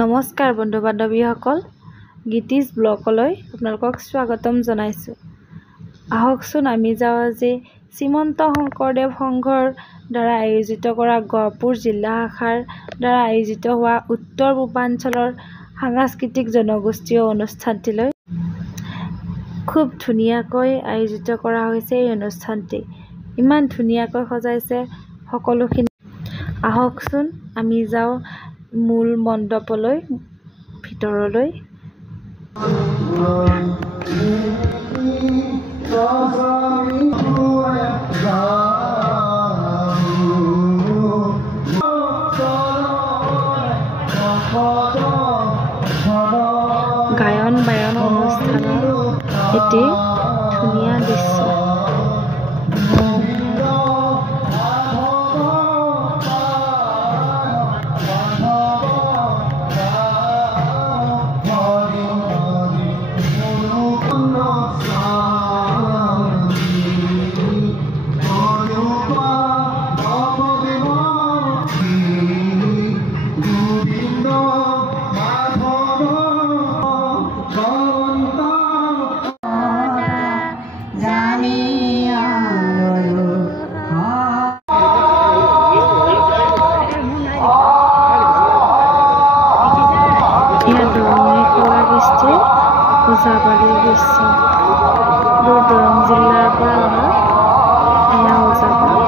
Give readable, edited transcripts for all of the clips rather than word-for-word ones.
নমস্কাৰ বন্ধু বান্ধৱীসকল, গীতিজ ব্লগলৈ আপোনালোকক স্বাগতম জনাইছোঁ। আহকচোন আমি যাওঁ আজি শ্ৰীমন্ত শংকৰদেৱ সংঘৰ দ্বাৰা আয়োজিত কৰা গহপুৰ জিলা শাখাৰ দ্বাৰা আয়োজিত হোৱা উত্তৰ পূৰ্বাঞ্চলৰ সাংস্কৃতিক জনগোষ্ঠীয় অনুষ্ঠানটিলৈ। খুব ধুনীয়াকৈ আয়োজিত কৰা হৈছে এই অনুষ্ঠানটি। ইমান ধুনীয়াকৈ সজাইছে সকলোখিনি। আহকচোন আমি যাওঁ মূল মণ্ডপলৈ, ভিতৰলৈ। গায়ন বায়ন অনুষ্ঠানৰ এটি ধুনীয়া দৃশ্য। ওজাপালিৰ দৃশ্য। দৰং জিলাৰ পৰা অহা এয়া ওজাপালি।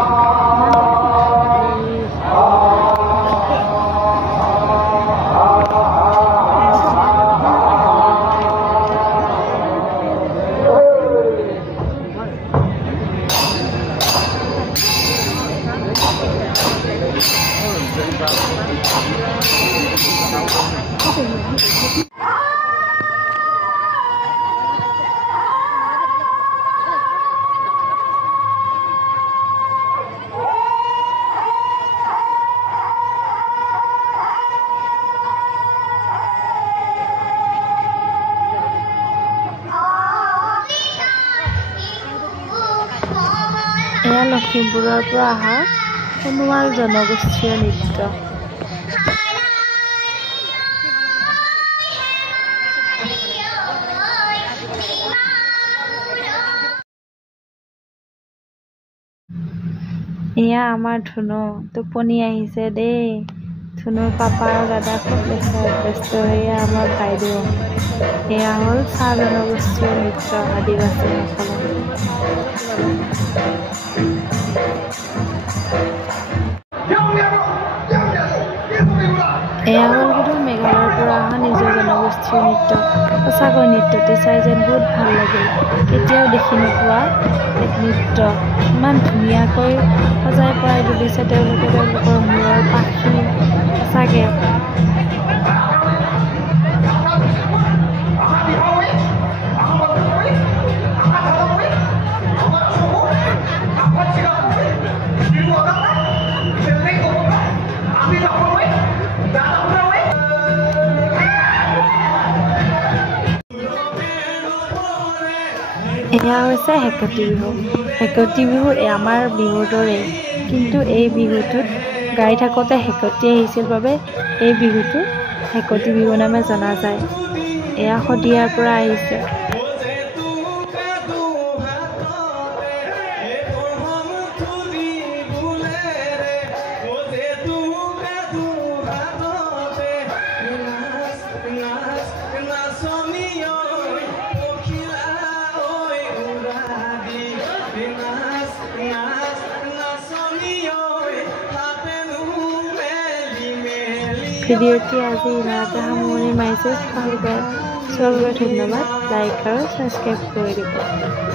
এয়া লখিমপুৰৰ পৰা অহা সোণোৱাল জনগোষ্ঠীয় নৃত্য। এয়া আমাৰ ধুনু, টোপনি আহিছে দেই। ধুনুৰ পাপা আৰু দাদা খুব ব্যস্ত। এয়া আমাৰ বাইদেউ। এয়া হ'ল চাহ জনগোষ্ঠীয় নৃত্য আদিবাসীসকলৰ। এয়া হ'ল কিন্তু মেঘালয়ৰ পৰা অহা নিজৰ জনগোষ্ঠীয় নৃত্য। সঁচাকৈ নৃত্যটি চাই যেন বহুত ভাল লাগিল। কেতিয়াও দেখি নোপোৱা এক নৃত্য। ইমান ধুনীয়াকৈ সজাই পৰাই তুলিছে তেওঁলোকে তেওঁলোকৰ মূৰৰ পাখি। সঁচাকৈ এয়া হৈছে হেকতী বিহু। হেকতী বিহু আমাৰ বিহুৰ দৰেই, কিন্তু এই বিহুটোত গাই থাকোঁতে হেকতী আহিছিল বাবে এই বিহুটো হেকতী বিহু নামে জনা যায়। এয়া শদিয়াৰ পৰা আহিছে। ভিডিঅ'টি আজি ইমানতে সামৰণি মাৰিছোঁ। সকলোকে ধন্যবাদ। লাইক আৰু ছাবস্ক্ৰাইব কৰি দিব।